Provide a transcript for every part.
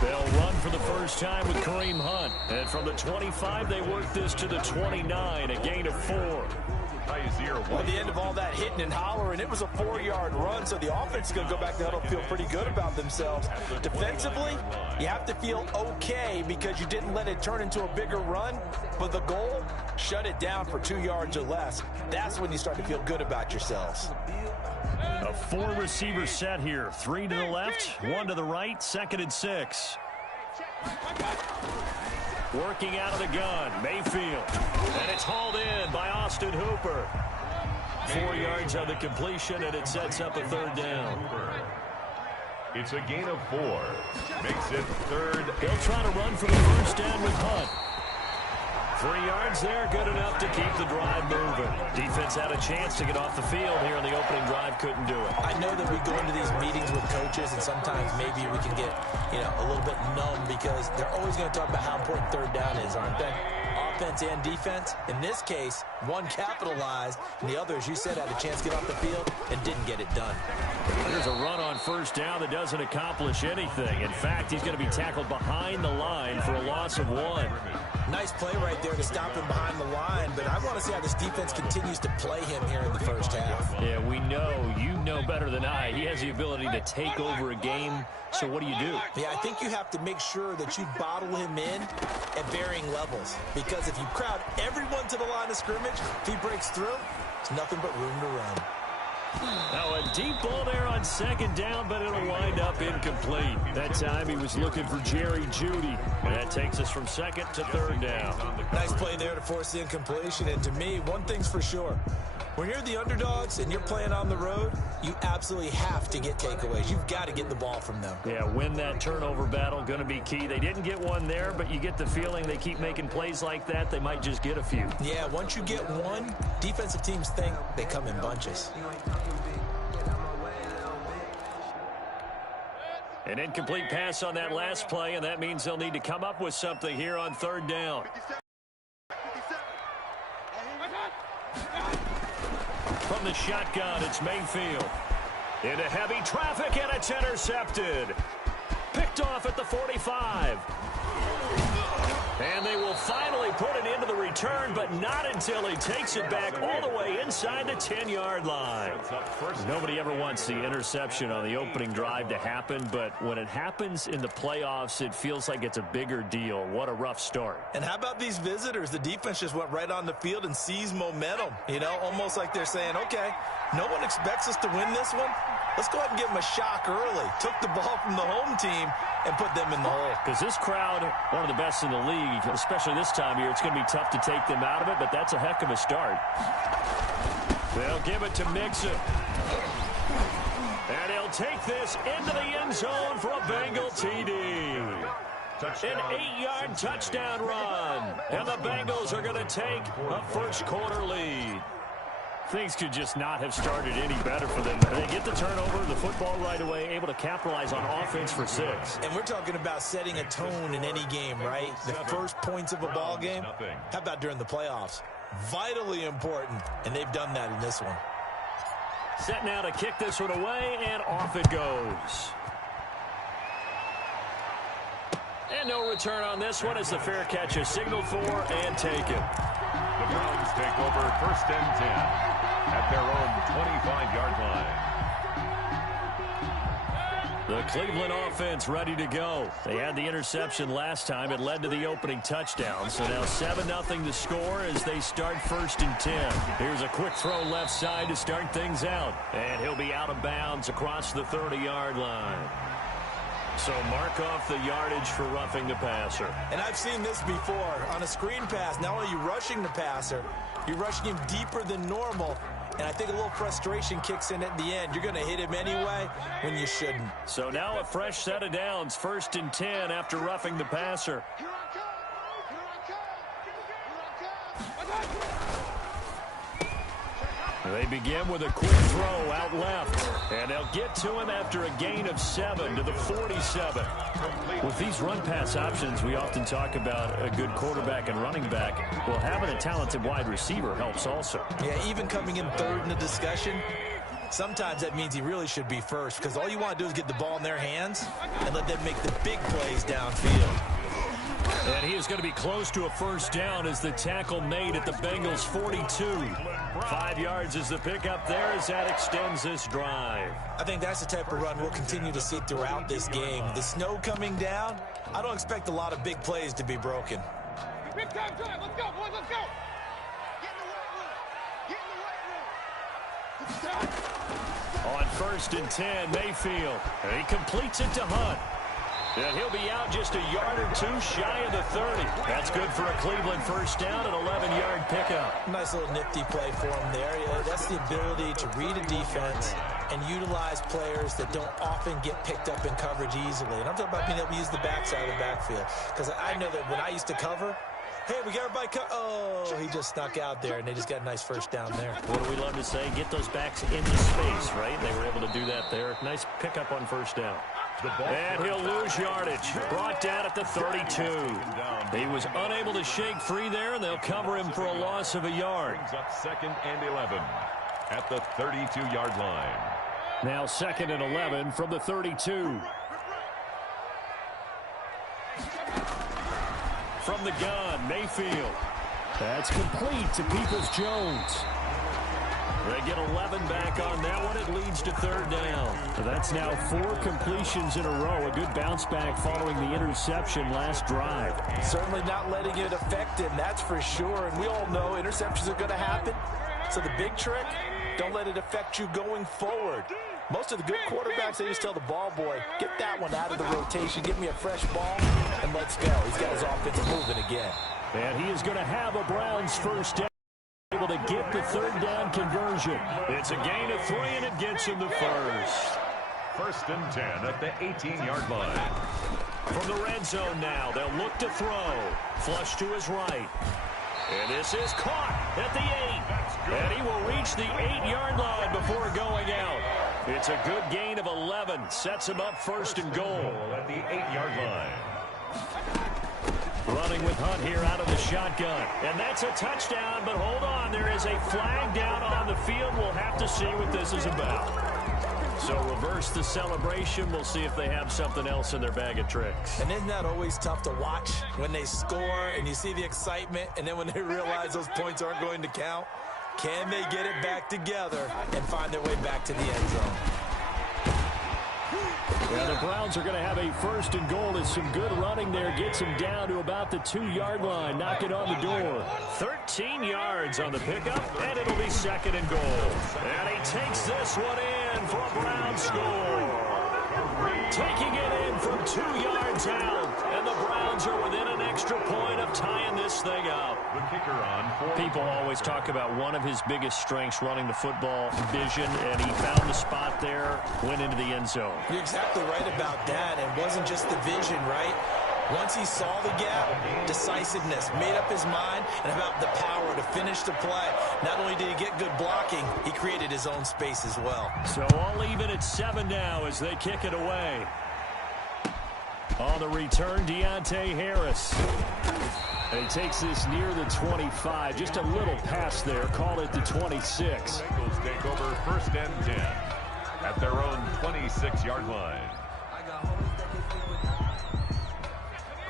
They'll run for the first time with Kareem Hunt. And from the 25, they work this to the 29, a gain of 4. Well, at the end of all that hitting and hollering, it was a 4-yard run, so the offense is going to go back to the huddle and feel pretty good about themselves. Defensively, you have to feel okay because you didn't let it turn into a bigger run, but the goal, shut it down for 2 yards or less. That's when you start to feel good about yourselves. A 4-receiver set here. 3 to the left, 1 to the right, 2nd and 6. Working out of the gun, Mayfield. And it's hauled in by Austin Hooper. 4 yards on the completion, and it sets up a 3rd down. It's a gain of 4. Makes it 3rd. They'll try to run for the first down with Hunt. 3 yards there, good enough to keep the drive moving. Defense had a chance to get off the field here in the opening drive, couldn't do it. I know that we go into these meetings with coaches, and sometimes maybe we can get, a little bit numb because they're always going to talk about how important 3rd down is, aren't they? Offense and defense. In this case, one capitalized, and the other, as you said, had a chance to get off the field and didn't get it done. There's a run on first down that doesn't accomplish anything. In fact, he's going to be tackled behind the line for a loss of 1. Nice play right there to stop him behind the line, but I want to see how this defense continues to play him here in the first half. Yeah, we know. You know better than I. He has the ability to take over a game, so what do you do? Yeah, I think you have to make sure that you bottle him in at varying levels, because if you crowd everyone to the line of scrimmage, if he breaks through, it's nothing but room to run. Now a deep ball there on 2nd down, but it'll wind up incomplete. That time he was looking for Jerry Jeudy. And that takes us from 2nd to 3rd down. Nice play there to force the incompletion. And to me, one thing's for sure. When you're the underdogs and you're playing on the road, you absolutely have to get takeaways. You've got to get the ball from them. Yeah, win that turnover battle, going to be key. They didn't get one there, but you get the feeling they keep making plays like that, they might just get a few. Yeah, once you get one, defensive teams think they come in bunches. An incomplete pass on that last play, and that means they'll need to come up with something here on 3rd down. From the shotgun, it's Mayfield. Into heavy traffic, and it's intercepted. Picked off at the 45. And they will finally put it into the return, but not until he takes it back all the way inside the 10-yard line. Nobody ever wants the interception on the opening drive to happen, but when it happens in the playoffs, it feels like it's a bigger deal. What a rough start. And how about these visitors? The defense just went right on the field and seized momentum. Almost like they're saying, okay, no one expects us to win this one. Let's go ahead and give them a shock early. Took the ball from the home team and put them in the hole. Because this crowd, one of the best in the league, especially this time of year, it's going to be tough to take them out of it, but that's a heck of a start. They'll give it to Mixon. And he'll take this into the end zone for a Bengal TD. An 8-yard touchdown run. And the Bengals are going to take a first-quarter lead. Things could just not have started any better for them. They get the turnover, the football right away, able to capitalize on offense for 6. And we're talking about setting a tone in any game, right? The first points of a ball game. How about during the playoffs? Vitally important, and they've done that in this one. Set now to kick this one away, and off it goes. And no return on this one as the fair catch is signaled for and taken. The Browns take over 1st and 10 at their own 25-yard line. The Cleveland offense ready to go. They had the interception last time. It led to the opening touchdown. So now 7-0 to score as they start 1st and 10. Here's a quick throw left side to start things out. And he'll be out of bounds across the 30-yard line. So mark off the yardage for roughing the passer. And I've seen this before. On a screen pass, not only are you rushing the passer, you're rushing him deeper than normal. And I think a little frustration kicks in at the end. You're going to hit him anyway when you shouldn't. So now a fresh set of downs. 1st and 10 after roughing the passer. They begin with a quick throw out left. And they'll get to him after a gain of 7 to the 47. With these run-pass options, we often talk about a good quarterback and running back. Well, having a talented wide receiver helps also. Yeah, even coming in 3rd in the discussion, Sometimes that means he really should be first because all you want to do is get the ball in their hands and let them make the big plays downfield. And he is going to be close to a first down as the tackle made at the Bengals' 42. 5 yards is the pickup there as that extends this drive. I think that's the type of run we'll continue to see throughout this game. The snow coming down, I don't expect a lot of big plays to be broken. Big time drive. Let's go, boys. Let's go. Get in the weight room. Get in the weight room. On 1st and 10, Mayfield. And he completes it to Hunt. And he'll be out just a yard or two shy of the 30. That's good for a Cleveland first down, an 11-yard pickup. Nice little nifty play for him there. Yeah, that's the ability to read a defense and utilize players that don't often get picked up in coverage easily. And I'm talking about being able to use the backside of the backfield. Because I know that when I used to cover, hey, we got everybody oh, he just snuck out there, and they just got a nice first down there. What do we love to say? Get those backs into space, right? They were able to do that there. Nice pickup on first down. And he'll lose yardage. Brought down at the 32. He was unable to shake free there, and they'll cover him for a loss of a yard. Brings up 2nd and 11 at the 32-yard line. Now 2nd and 11 from the 32. From the gun, Mayfield. That's complete to Peoples-Jones. They get 11 back on that one. It leads to 3rd down. So that's now 4 completions in a row. A good bounce back following the interception last drive. Certainly not letting it affect him, that's for sure. And we all know interceptions are going to happen. So the big trick, don't let it affect you going forward. Most of the good quarterbacks, they just tell the ball boy, get that one out of the rotation, give me a fresh ball, and let's go. He's got his offense moving again. And he is going to have a Browns first down. Able to get the 3rd down conversion. It's a gain of 3, and it gets him the first. 1st and 10 at the 18-yard line. From the red zone now, they'll look to throw. Flush to his right. And this is caught at the 8. And he will reach the 8-yard line before going out. It's a good gain of 11. Sets him up 1st and goal. At the 8-yard line. Running with Hunt here out of the shotgun. And that's a touchdown, but hold on. There is a flag down on the field. We'll have to see what this is about. So reverse the celebration. We'll see if they have something else in their bag of tricks. And isn't that always tough to watch when they score and you see the excitement, and then when they realize those points aren't going to count? Can they get it back together and find their way back to the end zone? Yeah, the Browns are going to have a 1st and goal. As some good running there gets him down to about the 2-yard line. Knock it on the door. 13 yards on the pickup, and it'll be 2nd and goal. And he takes this one in for a Browns score. Taking it in from 2 yards out, and the Browns are within an extra point of tying this thing up. The kicker on. People always talk about one of his biggest strengths, running the football, vision, and he found the spot there, went into the end zone. You're exactly right about that. It wasn't just the vision, right? Once he saw the gap, decisiveness, made up his mind, and about the power to finish the play. Not only did he get good blocking, he created his own space as well. So all even at 7 now as they kick it away. On the return, Deontay Harris. And he takes this near the 25. Just a little pass there. Call it the 26. Bengals take over 1st and 10 at their own 26-yard line.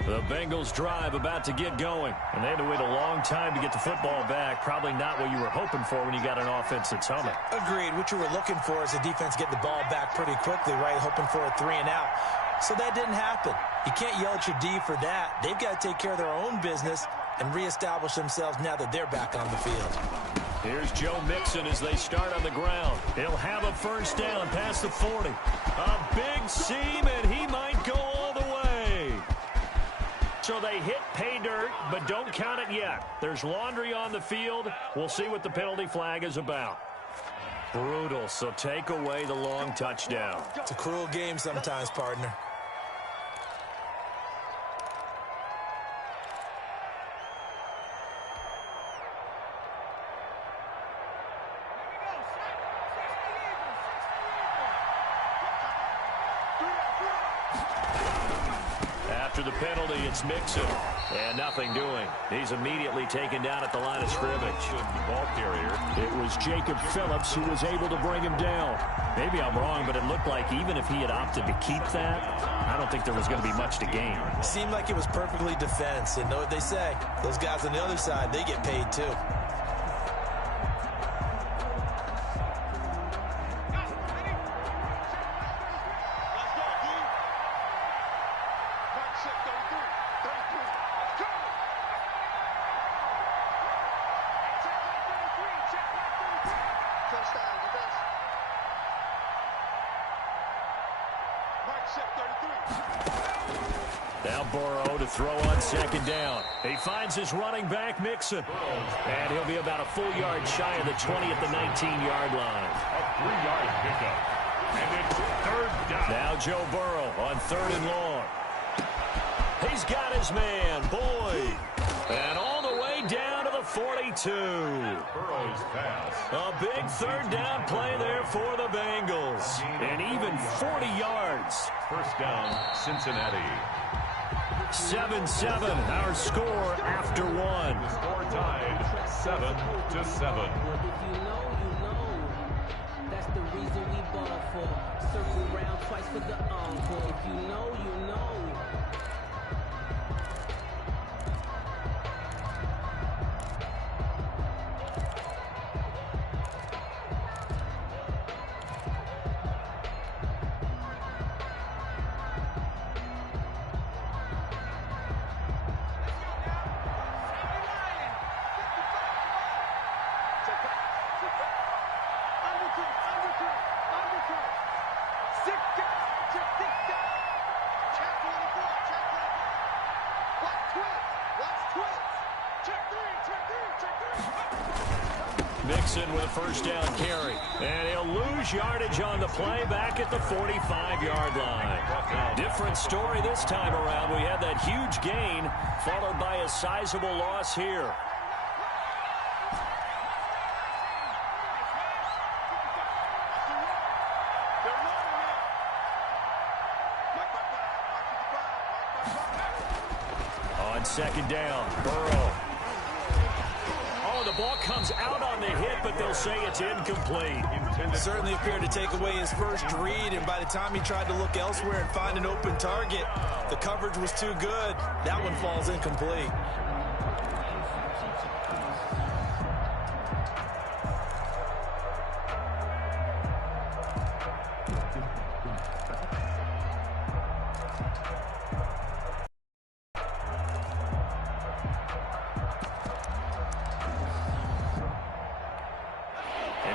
The Bengals drive about to get going. And they had to wait a long time to get the football back. Probably not what you were hoping for when you got an offense that's humming. Agreed. What you were looking for is the defense get the ball back pretty quickly, right? Hoping for a 3 and out. So that didn't happen. You can't yell at your D for that. They've got to take care of their own business and reestablish themselves now that they're back on the field. Here's Joe Mixon as they start on the ground. He'll have a first down past the 40. A big seam, and he might go all the way. So they hit pay dirt, but don't count it yet. There's laundry on the field. We'll see what the penalty flag is about. Brutal, so take away the long touchdown. It's a cruel game sometimes, partner. After the penalty, it's Mixon. And nothing doing. He's immediately taken down at the line of scrimmage. Ball carrier. It was Jacob Phillips who was able to bring him down. Maybe I'm wrong, but it looked like even if he had opted to keep that, I don't think there was going to be much to gain. Seemed like it was perfectly defense. And know what they say? Those guys on the other side, they get paid too. Now Burrow to throw on second down. He finds his running back, Mixon. And he'll be about a full yard shy of the 20 at the 19-yard line. A 3-yard pickup. And it's third down. Now Joe Burrow on third and long. He's got his man, Boyd. And all the way down to the 42. Burrow's pass. A big third down play there for the Bengals. And even 40 yards. First down, Cincinnati. 7-7, our score after one. The score tied 7-7. If you know, you know. That's the reason we ball for. Circle round twice for the encore. If you know, you know. Mixon with a first down carry. And he'll lose yardage on the play back at the 45-yard line. Different story this time around. We had that huge gain followed by a sizable loss here. On second down, Burrow. Oh, the ball comes out on the hit, but they'll say it's incomplete. Certainly appeared to take away his first read, and by the time he tried to look elsewhere and find an open target, the coverage was too good. That one falls incomplete.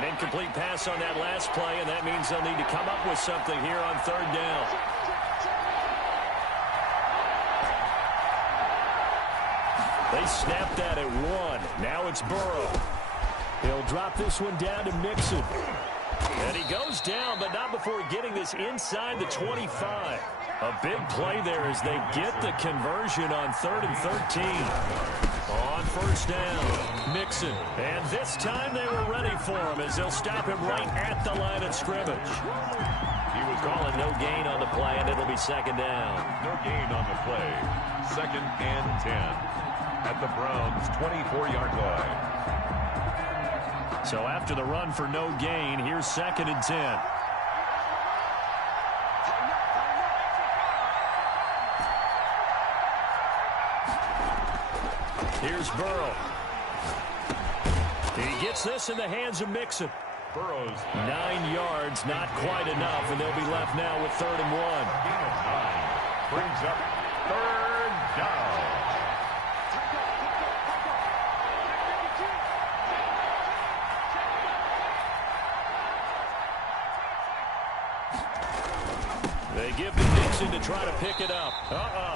Incomplete pass on that last play, and that means they'll need to come up with something here on third down. They snapped that at one. Now it's Burrow. He'll drop this one down to Mixon. And he goes down, but not before getting this inside the 25. A big play there as they get the conversion on 3rd and 13. On first down, Mixon. And this time they were ready for him as they'll stop him right at the line of scrimmage. He was calling no gain on the play, and it'll be second down. No gain on the play. 2nd and 10 at the Browns' 24-yard line. So after the run for no gain, here's 2nd and 10. Here's Burrow. He gets this in the hands of Mixon. Burrow's 9 yards, not quite enough, and they'll be left now with 3rd and 1. Brings up 3rd down. They give to Dixon to try to pick it up.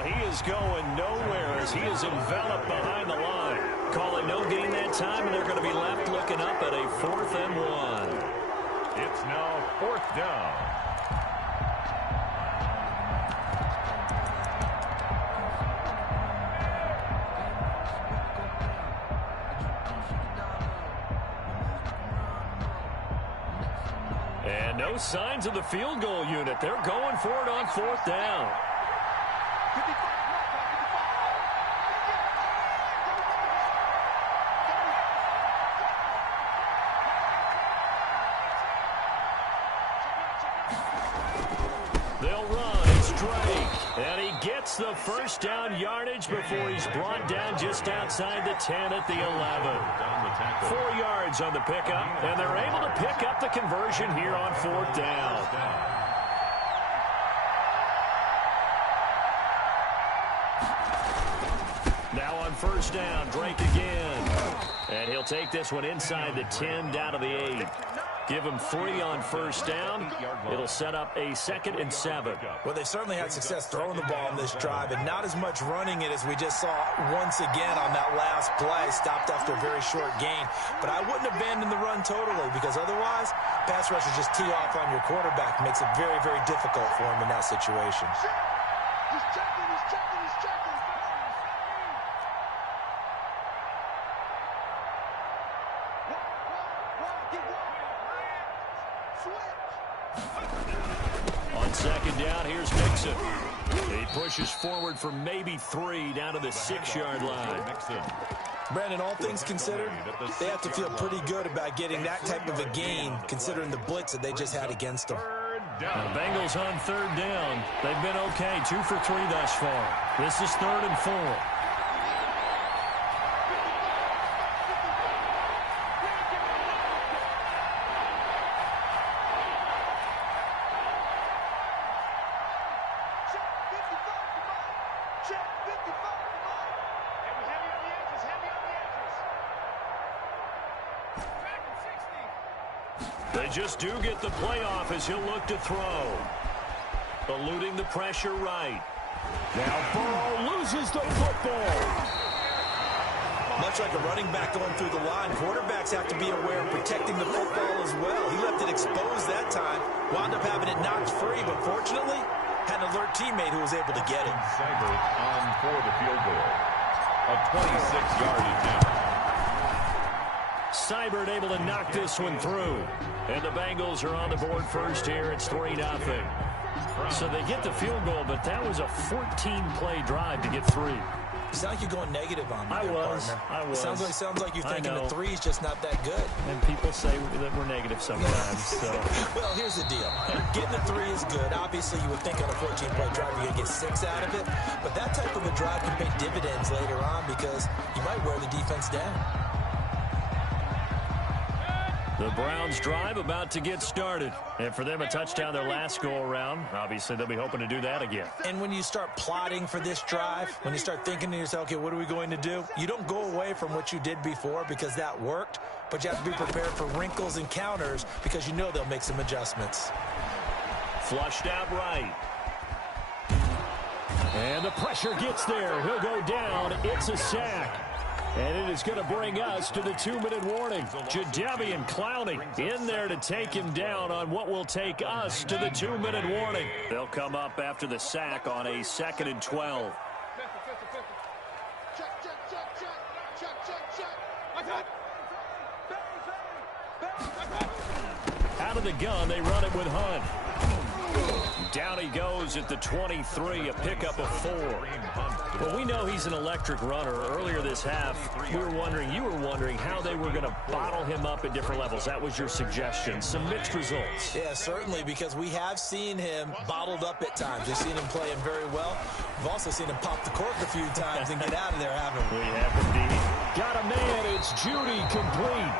He is going nowhere as he is enveloped behind the line. Call it no gain that time, and they're going to be left looking up at a 4th and 1. It's now 4th down. And no signs of the field goal unit. They're going for it on 4th down. Drake. And he gets the first down yardage before he's brought down just outside the 10 at the 11. 4 yards on the pickup, and they're able to pick up the conversion here on 4th down. Now on 1st down, Drake again. And he'll take this one inside the 10 down to the 8. Give him 3 on 1st down. It'll set up a 2nd and 7. Well, they certainly had success throwing the ball on this drive, and not as much running it as we just saw once again on that last play. Stopped after a very short gain. But I wouldn't abandon the run totally, because otherwise, pass rushers just tee off on your quarterback. Makes it very, very difficult for him in that situation. He's checking, he's checking, he's checking. On 2nd down, here's Mixon. He pushes forward for maybe 3 down to the 6-yard line. Brandon, all things considered, they have to feel pretty good about getting that type of a gain, considering the blitz that they just had against them. The Bengals on 3rd down. They've been okay, 2 for 3 thus far. This is 3rd and 4. They just do get the playoff as he'll look to throw. Eluding the pressure right. Now Burrow loses the football. Much like a running back going through the line, quarterbacks have to be aware of protecting the football as well. He left it exposed that time, wound up having it knocked free, but fortunately, had an alert teammate who was able to get it. Seibert on for the field goal. A 26-yard attempt. Seibert able to knock this one through. And the Bengals are on the board first here. It's 3-0. So they get the field goal, but that was a 14-play drive to get 3. You sound like you're going negative on me. I was. Sounds like you're thinking the 3 is just not that good. And people say that we're negative sometimes. So. Well, here's the deal. Getting the 3 is good. Obviously, you would think on a 14-play drive you're going to get 6 out of it. But that type of a drive can pay dividends later on because you might wear the defense down. The Browns drive about to get started. And for them, a touchdown their last go-around. Obviously, they'll be hoping to do that again. And when you start plotting for this drive, when you start thinking to yourself, okay, what are we going to do? You don't go away from what you did before because that worked, but you have to be prepared for wrinkles and counters because you know they'll make some adjustments. Flushed out right. And the pressure gets there. He'll go down. It's a sack. And it is going to bring us to the 2-minute warning. Jadeveon Clowney in there to take him down on what will take us to the 2-minute warning. They'll come up after the sack on a 2nd and 12. Out of the gun, they run it with Hunt. Down he goes at the 23, a pickup of 4. Well, we know he's an electric runner. Earlier this half, you were wondering how they were going to bottle him up at different levels. That was your suggestion. Some mixed results. Yeah, certainly, because we have seen him bottled up at times. We've seen him playing very well. We've also seen him pop the cork a few times and get out of there, haven't we? We have indeed. Got a man. It's Judy complete.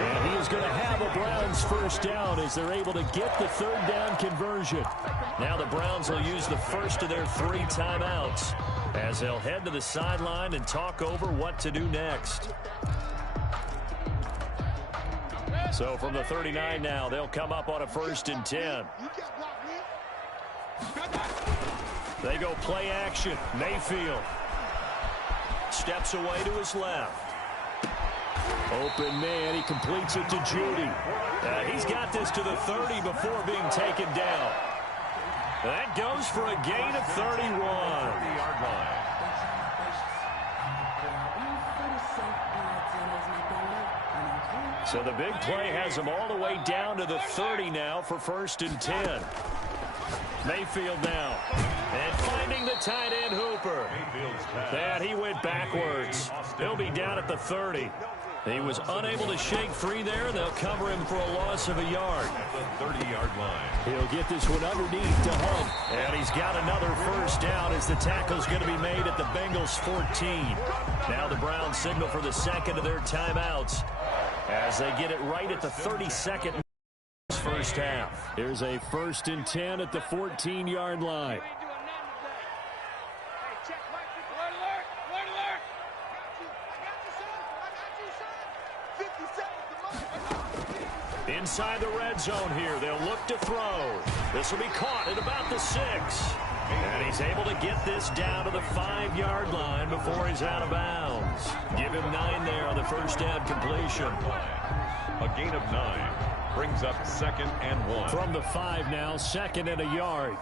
And he is going to have a Browns first down as they're able to get the 3rd down conversion. Now the Browns will use the first of their 3 timeouts as they'll head to the sideline and talk over what to do next. So from the 39 now, they'll come up on a 1st and 10. They go play action. Mayfield steps away to his left. Open man, he completes it to Judy. He's got this to the 30 before being taken down. That goes for a gain of 31. So the big play has him all the way down to the 30 now for 1st and 10. Mayfield now. And finding the tight end Hooper. And he went backwards. He'll be down at the 30. He was unable to shake free there. They'll cover him for a loss of a yard. At the 30-yard line. He'll get this one underneath to Hunt. And he's got another first down as the tackle's going to be made at the Bengals 14. Now the Browns signal for the second of their timeouts as they get it right at the 32nd first half. Here's a 1st and 10 at the 14-yard line. Inside the red zone here. They'll look to throw. This will be caught at about the 6. And he's able to get this down to the 5-yard line before he's out of bounds. Give him 9 there on the first down completion. A gain of 9 brings up 2nd and 1. From the 5 now, 2nd and a yard.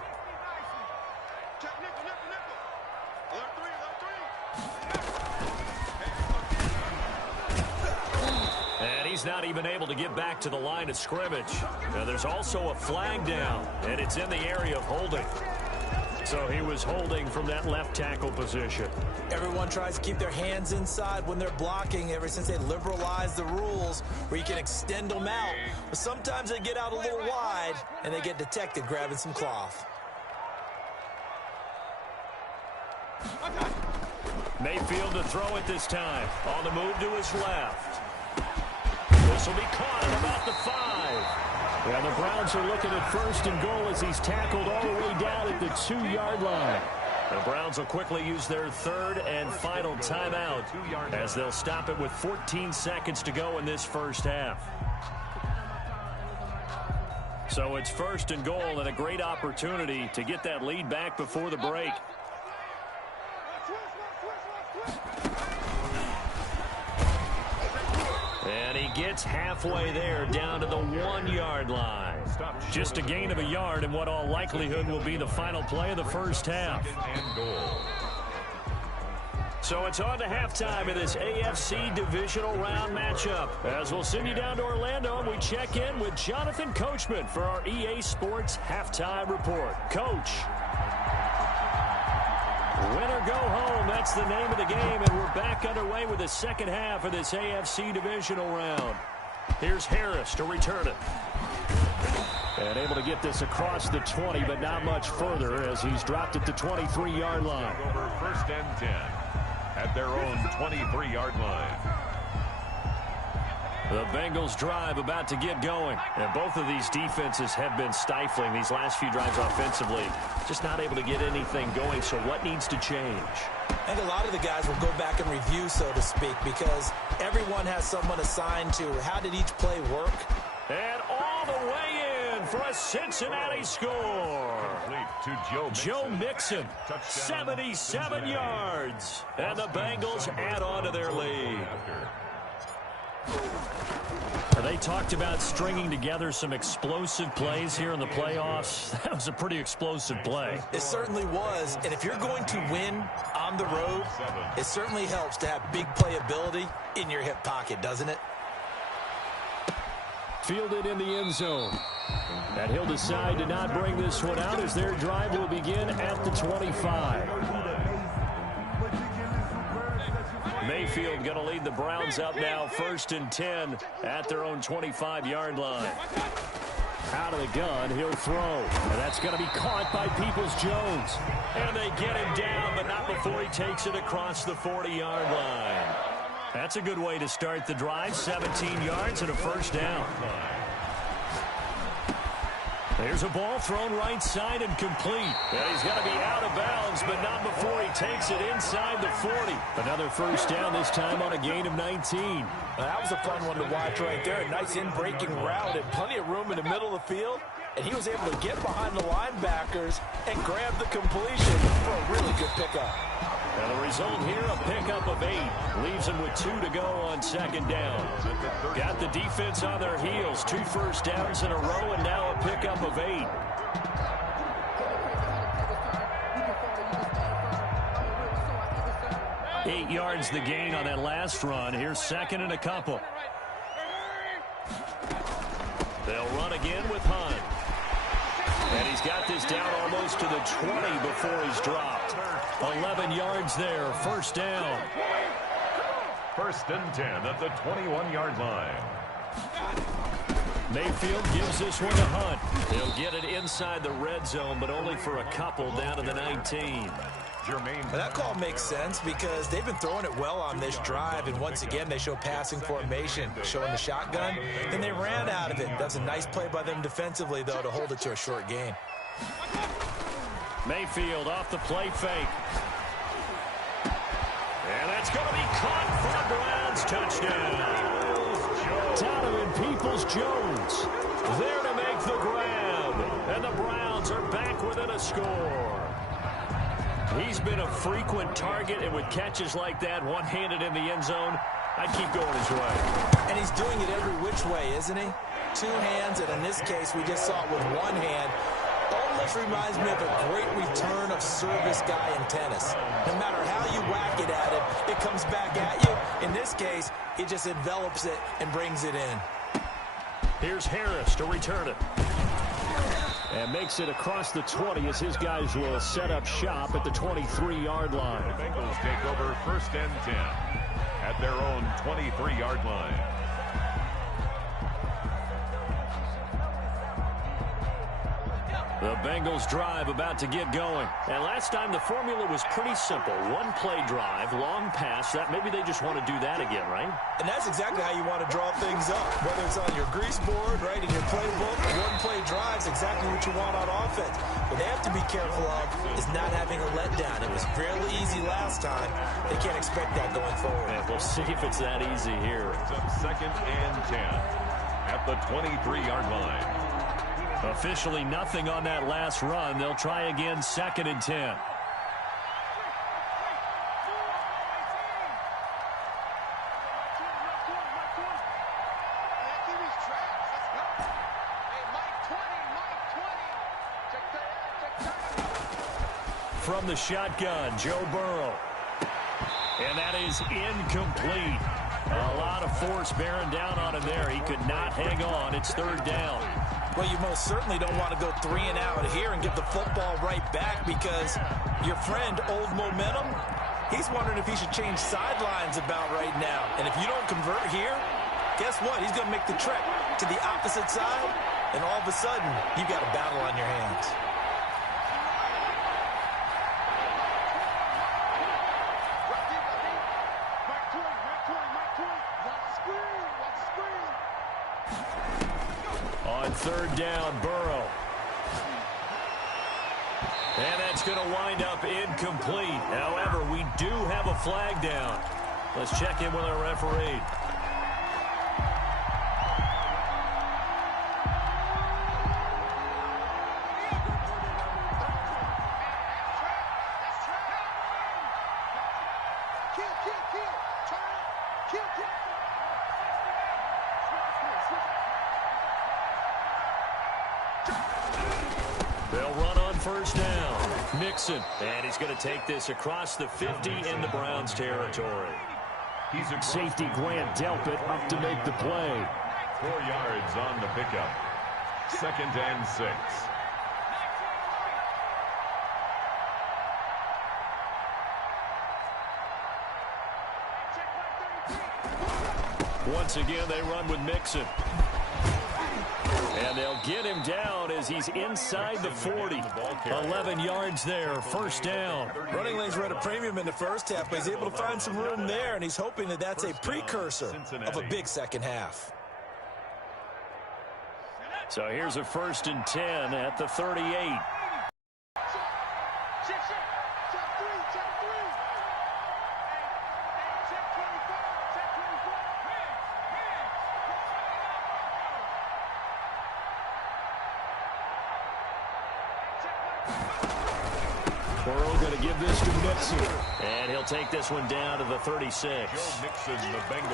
He's not even able to get back to the line of scrimmage. Now there's also a flag down, and it's in the area of holding. So he was holding from that left tackle position. Everyone tries to keep their hands inside when they're blocking ever since they liberalized the rules where you can extend them out. But sometimes they get out a little wide, and they get detected grabbing some cloth. Mayfield to throw it this time. On the move to his left. This will be caught at about the 5. Yeah, the Browns are looking at 1st and goal as he's tackled all the way down at the 2-yard line. The Browns will quickly use their 3rd and final timeout as they'll stop it with 14 seconds to go in this first half. So it's 1st and goal and a great opportunity to get that lead back before the break. And he gets halfway there down to the 1-yard line. Just a gain of a yard in what all likelihood will be the final play of the first half. So it's on to halftime in this AFC divisional round matchup. As we'll send you down to Orlando and we check in with Jonathan Coachman for our EA Sports Halftime Report. Coach. Win or go home, that's the name of the game, and we're back underway with the second half of this AFC divisional round. Here's Harris to return it. And able to get this across the 20, but not much further as he's dropped at the 23-yard line. Over 1st and 10 at their own 23-yard line. The Bengals drive about to get going. And both of these defenses have been stifling these last few drives offensively. Just not able to get anything going, so what needs to change? I think a lot of the guys will go back and review, so to speak, because everyone has someone assigned to how did each play work. And all the way in for a Cincinnati score. To Joe Mixon, 77 yards. And the Bengals add on to their lead. They talked about stringing together some explosive plays here in the playoffs. That was a pretty explosive play. It certainly was. And if you're going to win on the road, it certainly helps to have big playability in your hip pocket, doesn't it? Fielded in the end zone. And he'll decide to not bring this one out as their drive will begin at the 25. Mayfield going to lead the Browns up now, 1st and 10 at their own 25-yard line. Out of the gun, he'll throw. And that's going to be caught by Peoples-Jones. And they get him down, but not before he takes it across the 40-yard line. That's a good way to start the drive, 17 yards and a first down. There's a ball thrown right side and complete. And he's got to be out of bounds, but not before he takes it inside the 40. Another first down, this time on a gain of 19. Well, that was a fun one to watch right there. A nice in-breaking route and plenty of room in the middle of the field. And he was able to get behind the linebackers and grab the completion for a really good pickup. And the result here, a pickup of 8. Leaves him with 2 to go on second down. Got the defense on their heels. 2 first downs in a row, and now a pickup of 8. Eight yards the gain on that last run. Here's second and a couple. They'll run again with Hunt. And he's got this down almost to the 20 before he's dropped. 11 yards there, first down. 1st and 10 at the 21-yard line. Mayfield gives this one to Hunt. He'll get it inside the red zone, but only for a couple down to the 19. Well, that call makes sense because they've been throwing it well on this drive, and once again they show passing formation, showing the shotgun. Then they ran out of it. That's a nice play by them defensively, though, to hold it to a short gain. Mayfield off the play fake. And that's going to be caught for the Browns. Touchdown. Donovan Peoples-Jones there to make the grab. And the Browns are back within a score. He's been a frequent target, and with catches like that, one-handed in the end zone, I'd keep going his way. And he's doing it every which way, isn't he? Two hands, and in this case, we just saw it with one hand. Almost reminds me of a great return of service guy in tennis. No matter how you whack it at him, it comes back at you. In this case, it just envelops it and brings it in. Here's Harris to return it. And makes it across the 20 as his guys will set up shop at the 23-yard line. The Bengals take over 1st and 10 at their own 23-yard line. The Bengals drive about to get going. And last time the formula was pretty simple. One play drive, long pass. That maybe they just want to do that again, right? And that's exactly how you want to draw things up. Whether it's on your grease board, right, in your playbook, one play drive is exactly what you want on offense. What they have to be careful of is not having a letdown. It was fairly easy last time. They can't expect that going forward. And we'll see if it's that easy here. It's up 2nd and 10 at the 23-yard line. Officially nothing on that last run. They'll try again 2nd and 10. From the shotgun, Joe Burrow. And that is incomplete. A lot of force bearing down on him there. He could not hang on. It's 3rd down. Well, you most certainly don't want to go 3 and out here and give the football right back because your friend, Old Momentum, he's wondering if he should change sidelines about right now. And if you don't convert here, guess what? He's going to make the trek to the opposite side, and all of a sudden, you've got a battle on your hands. On 3rd down, Burrow. And that's going to wind up incomplete. However, we do have a flag down. Let's check in with our referee. They'll run on 1st down. Mixon. And he's going to take this across the 50 in the Browns territory. Safety Grant Delpit up to make the play. 4 yards on the pickup. 2nd and 6. Once again, they run with Mixon. And they'll get him down as he's inside the 40. 11 yards there, 1st down. Running lanes were at a premium in the first half, but he's able to find some room there, and he's hoping that that's a precursor of a big second half. So here's a 1st and 10 at the 38. Burrow going to give this to Mixon. And he'll take this one down to the 36.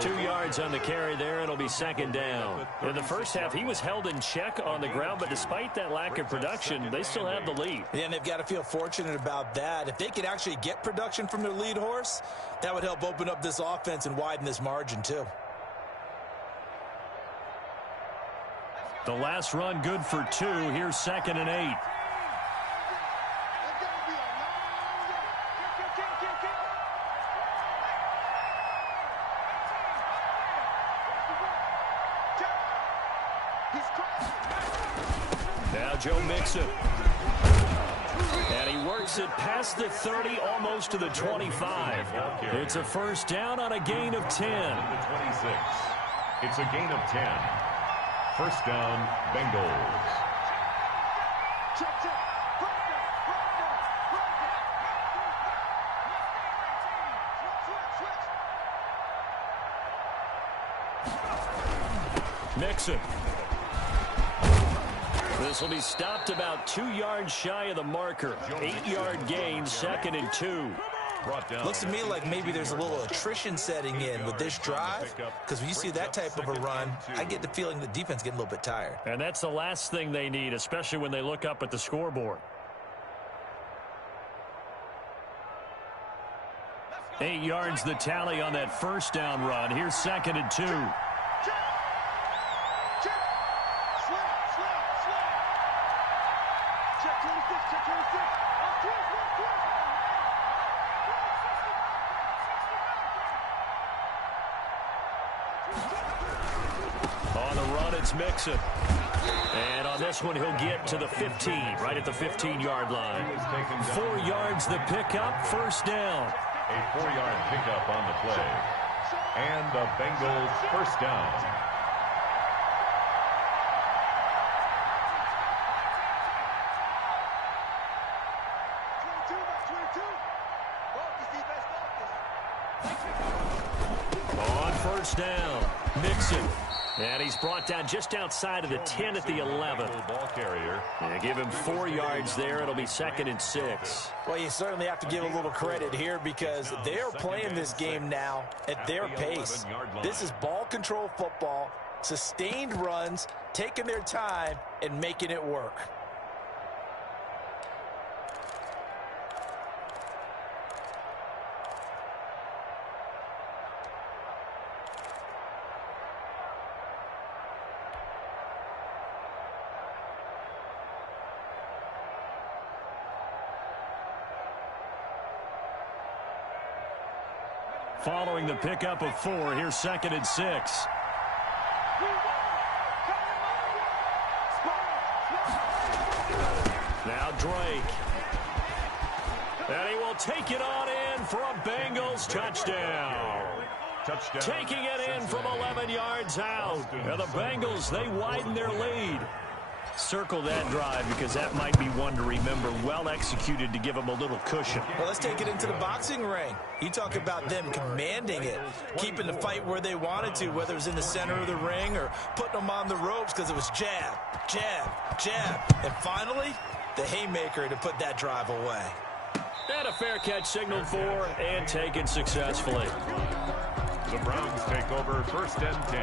2 yards on the carry there. It'll be 2nd down. In the first half, he was held in check on the ground, but despite that lack of production, they still have the lead. Yeah, and they've got to feel fortunate about that. If they could actually get production from their lead horse, that would help open up this offense and widen this margin, too. The last run good for 2. Here's 2nd and 8. He's Joe Mixon. And he works it past the 30, almost to the 25. It's a first down on a gain of 10. The 26. It's a gain of 10. First down, Bengals. Check, check. Mixon. This will be stopped about 2 yards shy of the marker. 8-yard gain, 2nd and 2. Looks to me like maybe there's a little attrition setting in with this drive, because when you see that type of a run, I get the feeling the defense getting a little bit tired. And that's the last thing they need, especially when they look up at the scoreboard. 8 yards the tally on that first down run. Here's 2nd and 2. On the run, it's Mixon. And on this one, he'll get to the 15, right at the 15-yard line. 4 yards the pickup, first down. A 4-yard pickup on the play. And the Bengals first down. On first down, Mixon. And he's brought down just outside of the 10 at the 11. Ball carrier. And give him 4 yards there. It'll be 2nd and 6. Well, you certainly have to give a little credit here because they're playing this game now at their pace. This is ball control football, sustained runs, taking their time, and making it work. Following the pickup of 4, here's 2nd and 6. Now Drake. And he will take it on in for a Bengals touchdown. Taking it in from 11 yards out. And the Bengals, they widen their lead. Circle that drive because that might be one to remember. Well executed to give them a little cushion. Well, let's take it into the boxing ring. You talk about them commanding it, keeping the fight where they wanted to, whether it was in the center of the ring or putting them on the ropes because it was jab, jab, jab. And finally, the haymaker to put that drive away. And a fair catch signaled for and taken successfully. The Browns take over 1st and 10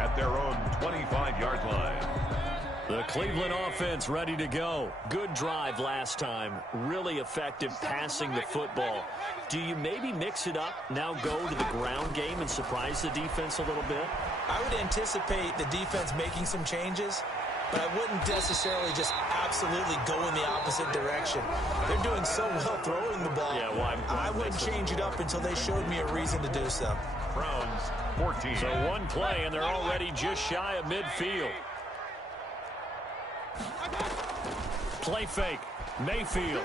at their own 25-yard line. The Cleveland offense ready to go. Good drive last time. Really effective passing the football. Do you maybe mix it up, now go to the ground game and surprise the defense a little bit? I would anticipate the defense making some changes, but I wouldn't necessarily just absolutely go in the opposite direction. They're doing so well throwing the ball. Yeah, why I wouldn't change it up until they showed me a reason to do so. Browns 14. So one play, and they're already just shy of midfield. Play fake. Mayfield.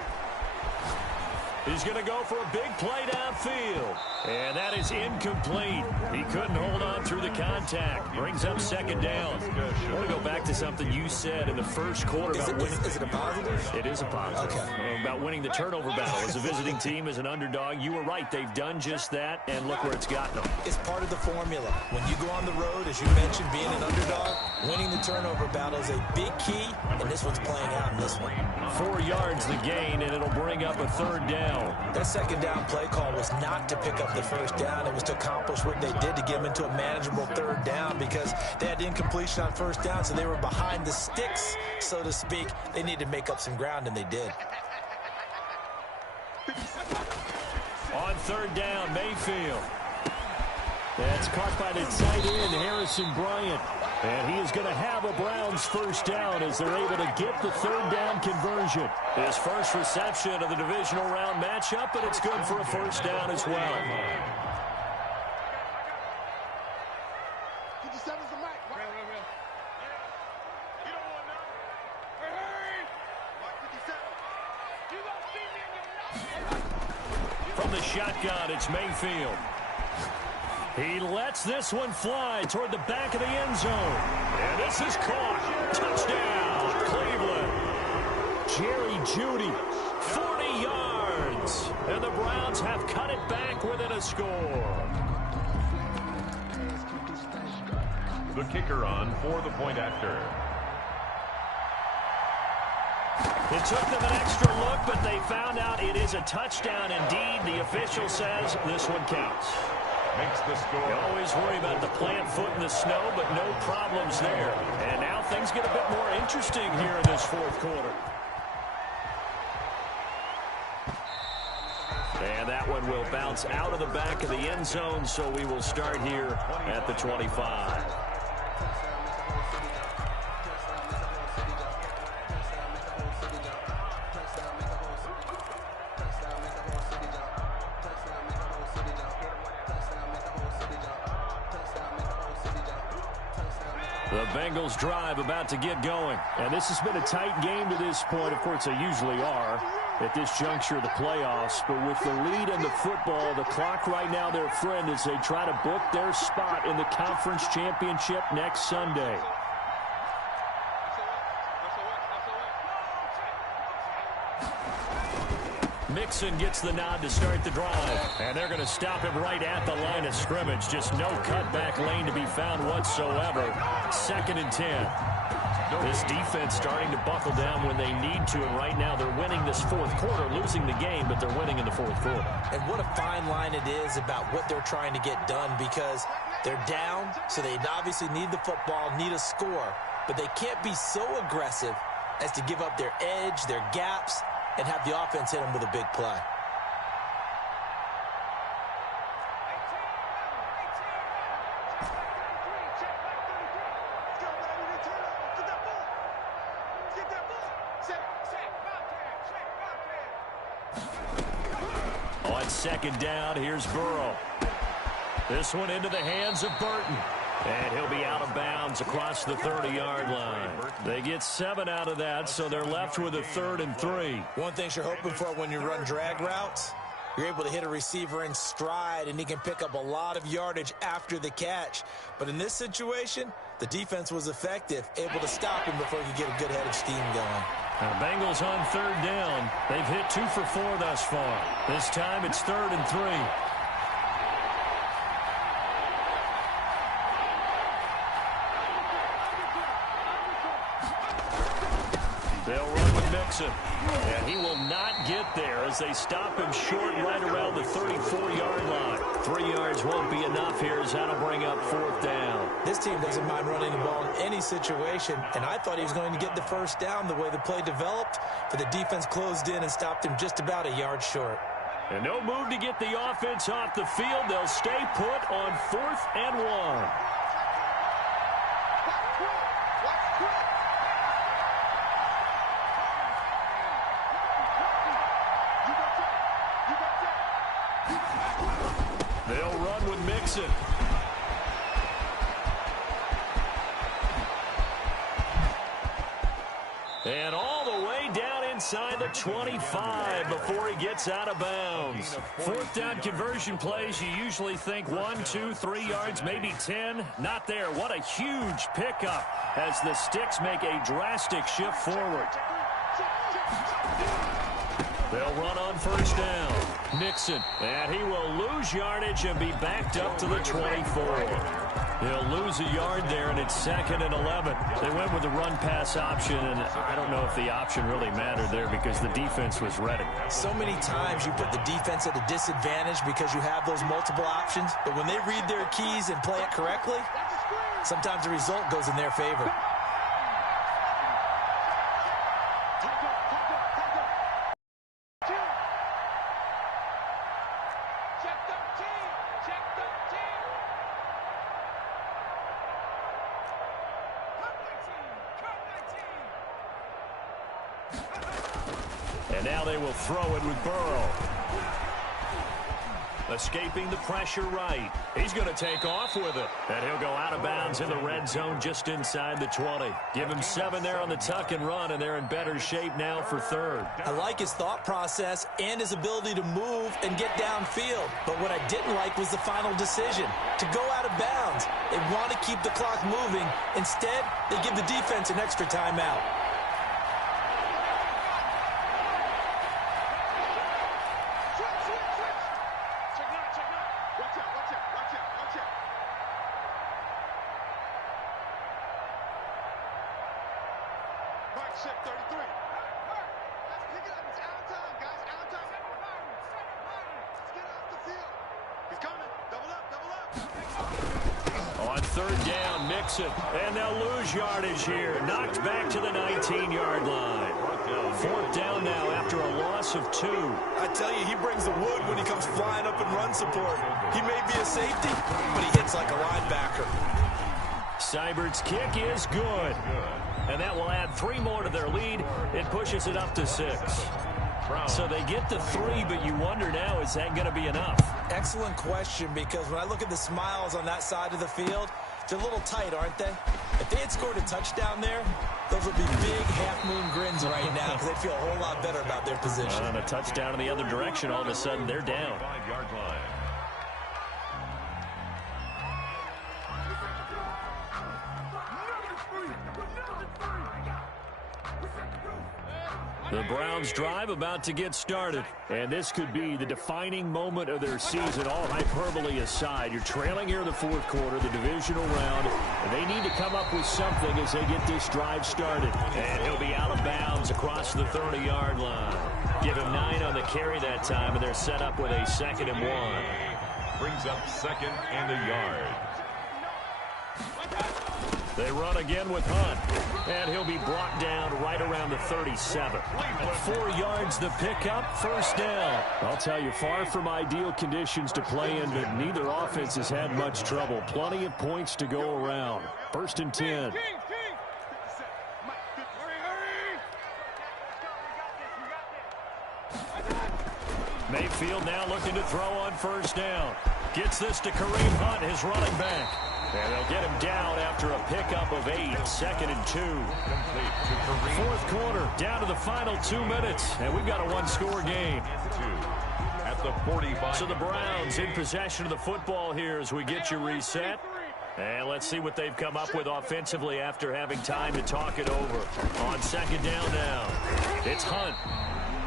He's going to go for a big play downfield. And that is incomplete. He couldn't hold on through the contact. Brings up 2nd down. I want to go back to something you said in the first quarter about winning. Is it a positive? It is a positive. Okay. About winning the turnover battle. As a visiting team, as an underdog, you were right. They've done just that, and look where it's gotten them. It's part of the formula. When you go on the road, as you mentioned, being an underdog, winning the turnover battle is a big key, and this one's playing out in this one. 4 yards the gain, and it'll bring up a 3rd down. That 2nd down play call was not to pick up the 1st down. It was to accomplish what they did to get them into a manageable 3rd down because they had incompletion on 1st down, so they were behind the sticks, so to speak. They needed to make up some ground, and they did. On 3rd down, Mayfield. That's caught by the tight end, Harrison Bryant. And he is going to have a Browns 1st down as they're able to get the 3rd down conversion. His first reception of the divisional round matchup, and it's good for a 1st down as well. 57's the mic. You don't want none. From the shotgun, it's Mayfield. He lets this one fly toward the back of the end zone. And this is caught. Touchdown, Cleveland. Jerry Jeudy, 40 yards. And the Browns have cut it back within a score. The kicker on for the point after. It took them an extra look, but they found out it is a touchdown indeed. The official says this one counts. Makes the score. You always worry about the plant foot in the snow, but no problems there. And now things get a bit more interesting here in this fourth quarter. And that one will bounce out of the back of the end zone, so we will start here at the 25. The Bengals drive about to get going. And this has been a tight game to this point. Of course, they usually are at this juncture of the playoffs. But with the lead in the football, the clock right now their friend as they try to book their spot in the conference championship next Sunday. Mixon gets the nod to start the drive. And they're going to stop him right at the line of scrimmage. Just no cutback lane to be found whatsoever. 2nd and 10. This defense starting to buckle down when they need to. And right now they're winning this fourth quarter, losing the game, but they're winning in the fourth quarter. And what a fine line it is about what they're trying to get done, because they're down, so they obviously need the football, need a score. But they can't be so aggressive as to give up their edge, their gaps, and have the offense hit them with a big play. On 2nd down, here's Burrow. This one into the hands of Burton. And he'll be out of bounds across the 30-yard line. They get 7 out of that, so they're left with a 3rd and 3. One thing you're hoping for when you run drag routes, you're able to hit a receiver in stride, and he can pick up a lot of yardage after the catch. But in this situation, the defense was effective, able to stop him before he could get a good head of steam going. Now, Bengals on 3rd down. They've hit 2 for 4 thus far. This time it's 3rd and 3. They'll run with Mixon. And he will not get there as they stop him short right around the 34-yard line. 3 yards won't be enough here as that'll bring up 4th down. This team doesn't mind running the ball in any situation, and I thought he was going to get the first down the way the play developed, but the defense closed in and stopped him just about a yard short. And no move to get the offense off the field. They'll stay put on 4th and 1. They'll run with Mixon. And all the way down inside the 25 before he gets out of bounds. 4th down conversion plays, you usually think 1, 2, 3 yards, maybe 10. Not there. What a huge pickup as the Sticks make a drastic shift forward. They'll run on 1st down. Nixon, and he will lose yardage and be backed up to the 24. He'll lose a yard there, and it's 2nd and 11. They went with the run-pass option, and I don't know if the option really mattered there because the defense was ready. So many times you put the defense at a disadvantage because you have those multiple options, but when they read their keys and play it correctly, sometimes the result goes in their favor. And now they will throw it with Burrow. Escaping the pressure right. He's going to take off with it. And he'll go out of bounds in the red zone just inside the 20. Give him 7 there on the tuck and run, and they're in better shape now for third. I like his thought process and his ability to move and get downfield. But what I didn't like was the final decision, to go out of bounds. They want to keep the clock moving. Instead, they give the defense an extra timeout. On third down, Mixon, and they'll lose yardage here. Knocked back to the 19-yard line. Fourth down now after a loss of 2. I tell you, he brings the wood when he comes flying up in run support. He may be a safety, but he hits like a linebacker. Seibert's kick is good. And that will add 3 more to their lead. It pushes it up to 6. So they get to 3, but you wonder now, is that going to be enough? Excellent question, because when I look at the smiles on that side of the field, they're a little tight, aren't they? If they had scored a touchdown there, those would be big half-moon grins right now, because they'd feel a whole lot better about their position. And a touchdown in the other direction, all of a sudden they're down. 5-yard line. The Browns drive about to get started. And this could be the defining moment of their season, all hyperbole aside. You're trailing here in the fourth quarter, the divisional round. And they need to come up with something as they get this drive started. And he'll be out of bounds across the 30-yard line. Give him 9 on the carry that time, and they're set up with a 2nd and 1. Brings up 2nd and a yard. They run again with Hunt, and he'll be brought down right around the 37. 4 yards the pickup, first down. I'll tell you, far from ideal conditions to play in, but neither offense has had much trouble. Plenty of points to go around. 1st and 10. Mayfield now looking to throw on first down. Gets this to Kareem Hunt, his running back. And they'll get him down after a pickup of 8. 2nd and 2. Fourth quarter, down to the final 2 minutes. And we've got a 1-score game. At the 45. So the Browns in possession of the football here as we get you reset. And let's see what they've come up with offensively after having time to talk it over. On 2nd down now, it's Hunt.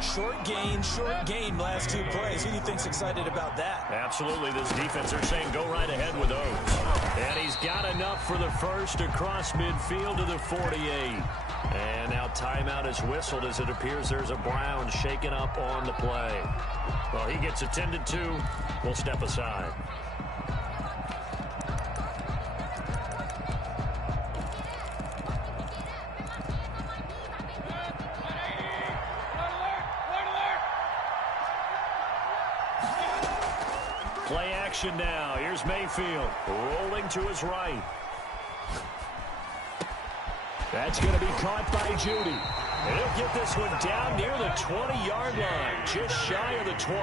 Short gain last 2 plays. Who do you think's excited about that? Absolutely. This defense, they're saying go right ahead with those. And he's got enough for the first across midfield to the 48. And now timeout is whistled as it appears there's a Brown shaken up on the play. Well, he gets attended to. We'll step aside. Play action now. Here's Mayfield rolling to his right. That's going to be caught by Judy. And he'll get this one down near the 20-yard line, just shy of the 20.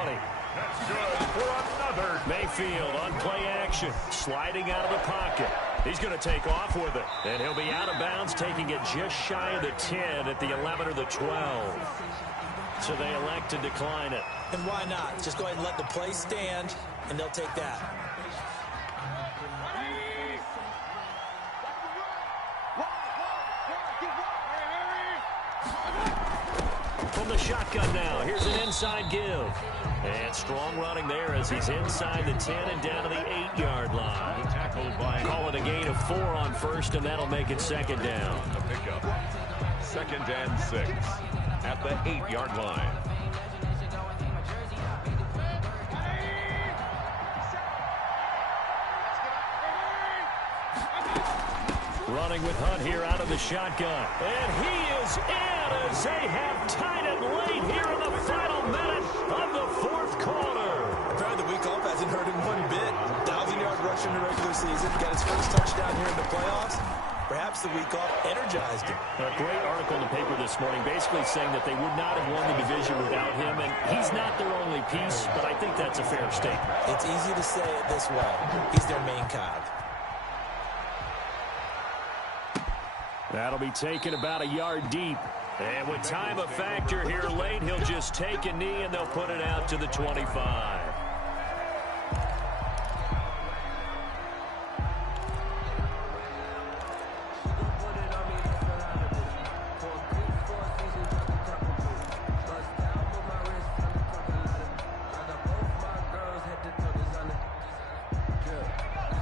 That's good for another. Mayfield on play action, sliding out of the pocket. He's going to take off with it. And he'll be out of bounds, taking it just shy of the 10 at the 11 or the 12. So they elect to decline it. And why not? Just go ahead and let the play stand, and they'll take that. From the shotgun now, here's an inside give. And strong running there as he's inside the 10 and down to the 8-yard line. Call it a gain of 4 on first, and that'll make it 2nd down. The pickup. 2nd and 6 at the 8-yard line. Running with Hunt here out of the shotgun. And he is in as they have tied it late here in the final minute of the fourth quarter. Apparently the week off hasn't hurt him one bit. 1,000-yard rush in the regular season. Got his first touchdown here in the playoffs. Perhaps the week off energized him. A great article in the paper this morning basically saying that they would not have won the division without him, and he's not their only only piece, but I think that's a fair statement. It's easy to say it this way. He's their main cog. That'll be taken about a yard deep. And with time a factor here late, he'll just take a knee and they'll put it out to the 25.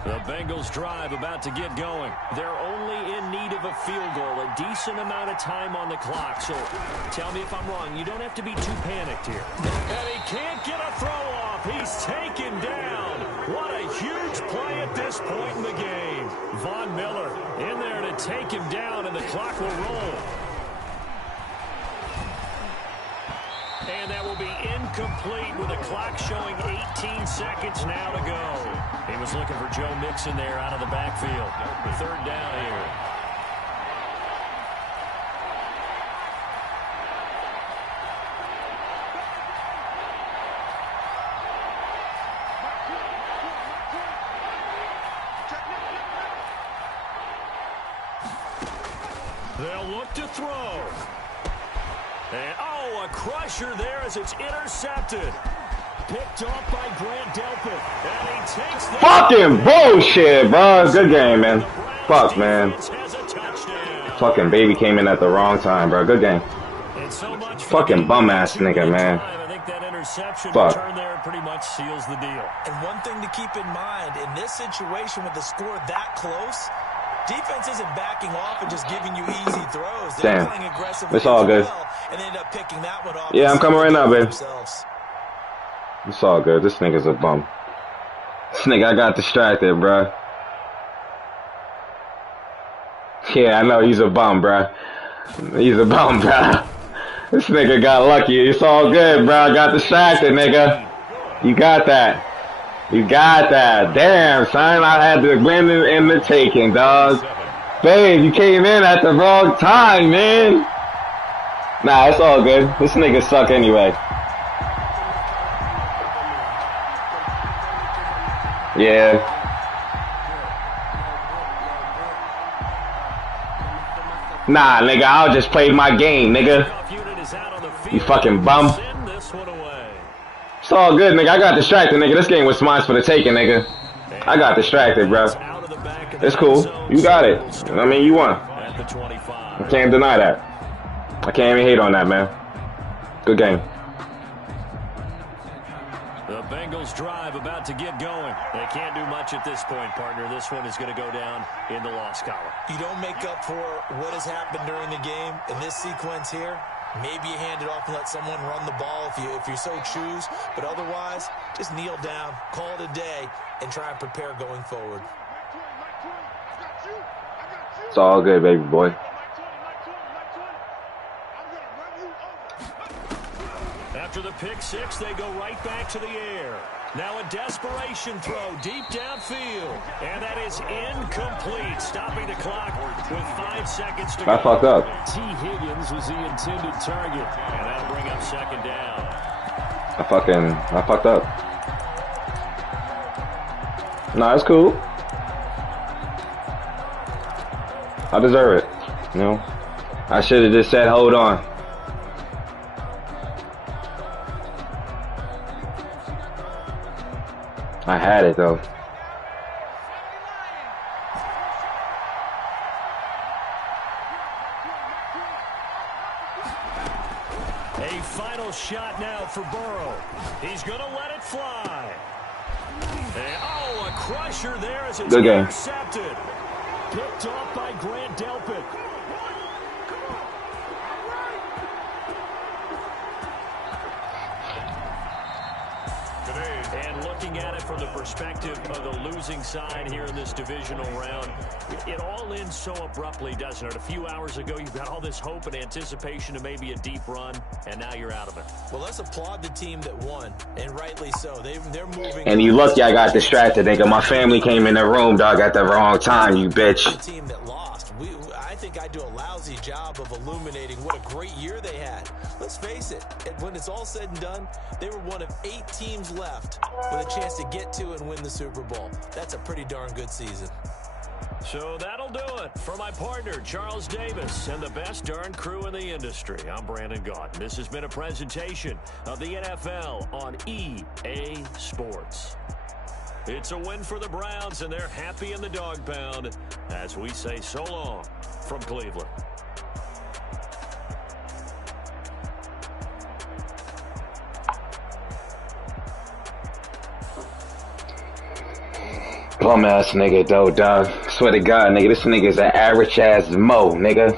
The Bengals drive about to get going. They're only in need of a field goal, a decent amount of time on the clock. So tell me if I'm wrong. You don't have to be too panicked here. And he can't get a throw off. He's taken down. What a huge play at this point in the game. Von Miller in there to take him down, and the clock will roll. And that will be incomplete with the clock showing 18 seconds now to go. He was looking for Joe Mixon there out of the backfield. The third down here. They'll look to throw. And, oh, a crusher there as it's intercepted. Picked off by Grant Delpit. And he takes the... Fucking bullshit, bro. Good game, man. Fuck, man. Fucking baby came in at the wrong time, bro. Good game. Fucking bum-ass nigga, man. I think that interception Fuck. return there pretty much seals the deal. And one thing to keep in mind, in this situation with the score that close, defense isn't backing off and just giving you easy throws. They're Damn. playing aggressively. It's all good. Well, and end up picking that one off. Yeah, I'm coming right now, baby. Themselves. It's all good. This nigga's a bum. This nigga, I got distracted, bro. Yeah, I know he's a bum, bro. He's a bum, bro. This nigga got lucky. It's all good, bro. I got distracted, nigga. You got that. You got that. Damn, son. I had the win in the taking, dog. Babe, you came in at the wrong time, man. Nah, it's all good. This nigga suck anyway. Yeah. Nah, nigga, I'll just play my game, nigga. You fucking bum. It's all good, nigga. I got distracted, nigga. This game was mine for the taking, nigga. I got distracted, bro. It's cool. You got it. I mean, you won. I can't deny that. I can't even hate on that, man. Good game. The Bengals drive about to get going. They can't do much at this point, partner. This one is going to go down in the loss column. You don't make up for what has happened during the game in this sequence here. Maybe you hand it off and let someone run the ball if you so choose. But otherwise, just kneel down, call it a day, and try and prepare going forward. It's all good, baby boy. After the pick six, they go right back to the air. Now a desperation throw deep downfield. And that is incomplete, stopping the clock with 5 seconds to go. I fucked up. T. Higgins was the intended target. And that'll bring up second down. I fucked up. Nah, it's cool. I deserve it. You know? I should have just said, hold on. I had it, though. A final shot now for Burrow. He's going to let it fly. And, oh, a crusher there as it's intercepted. Picked off by Grant Delpit. And looking at it from the perspective of the losing side here in this divisional round, it all ends so abruptly, doesn't it? A few hours ago, you've got all this hope and anticipation of maybe a deep run, and now you're out of it. Well, let's applaud the team that won, and rightly so. They're moving. And you lucky I got distracted, nigga. My family came in the room, dog, at the wrong time, you bitch. The team that lost I think I do a lousy job of illuminating what a great year they had. Let's face it, when it's all said and done, they were one of 8 teams left with a chance to get to and win the Super Bowl. That's a pretty darn good season. So that'll do it. For my partner, Charles Davis, and the best darn crew in the industry, I'm Brandon Gaunt. This has been a presentation of the NFL on EA Sports. It's a win for the Browns, and they're happy in the dog pound as we say so long from Cleveland. Bum ass nigga, though, dog. Swear to God, nigga, this nigga's an average ass Mo, nigga.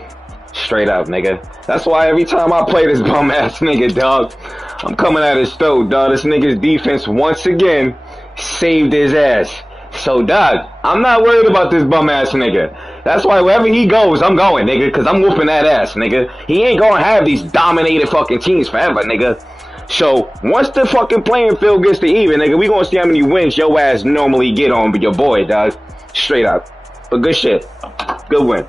Straight up, nigga. That's why every time I play this bum ass nigga, dog, I'm coming at his throat, dog. This nigga's defense once again saved his ass. So, dog, I'm not worried about this bum ass nigga. That's why wherever he goes, I'm going, nigga, because I'm whooping that ass, nigga. He ain't gonna have these dominated fucking teams forever, nigga. So, once the fucking playing field gets to even, nigga, we gonna see how many wins your ass normally get on your boy, dog. Straight up. But good shit. Good win.